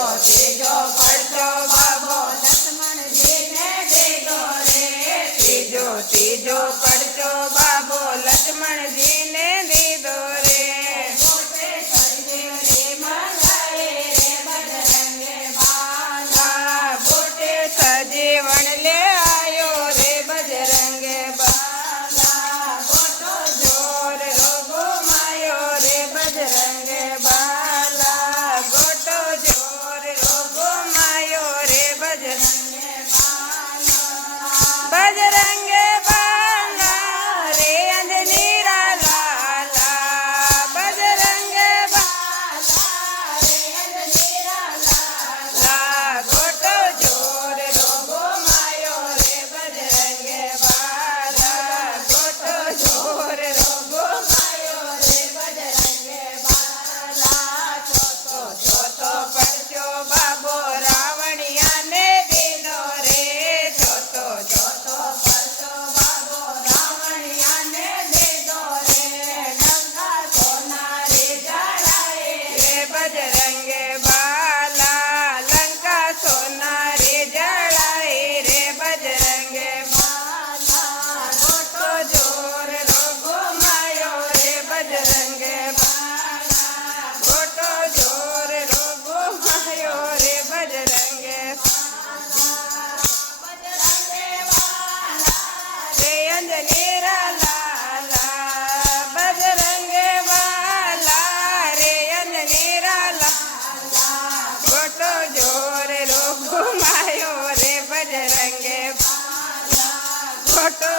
ત્રીજો પડતો બાબો લક્ષ્મણજીને દીધો રે ત્રીજો પડતો બાબો લક્ષ્મણજીને દીધો રે ગોટે સજદેવ રે મલાએ રે બજરંગે બાલા ગોટે સજીવણ લે આયો રે બજરંગે બાલા ગોટો જોર રોગો માયો રે બજરંગે બાલા ગોટો જોર રોગો માયો રે બજરંગે બાલા બજરંગે બાલા રે અંજનીરા લાલા બજરંગે બાલા રે અંજનીરા લાલા ગોટો જોર રોગો માયો રે બજરંગે બાલા ગોટો જોર રોગો માયો રે બજરંગે બાલા ચોથો પડચો બાબો રાવણિયાને દીધો રે ચોથો પડચો બાબો રાવણિયાને દીધો રે લંકા સોના રે જળાએ રે બજરંગે બાલા લંકા સોના રે જળાએ રે બજરંગે બાલા ગોટો જોર રોગો માયો રે બજરંગે બાલા ગોટો જોર રોગો માયો રે બજરંગે રે અંજનીરા લાલા બજરંગે બાલા રે અંજનીરા લાલા ગોટો જોર રોગો માયો રે બજરંગે બાલા ગોટો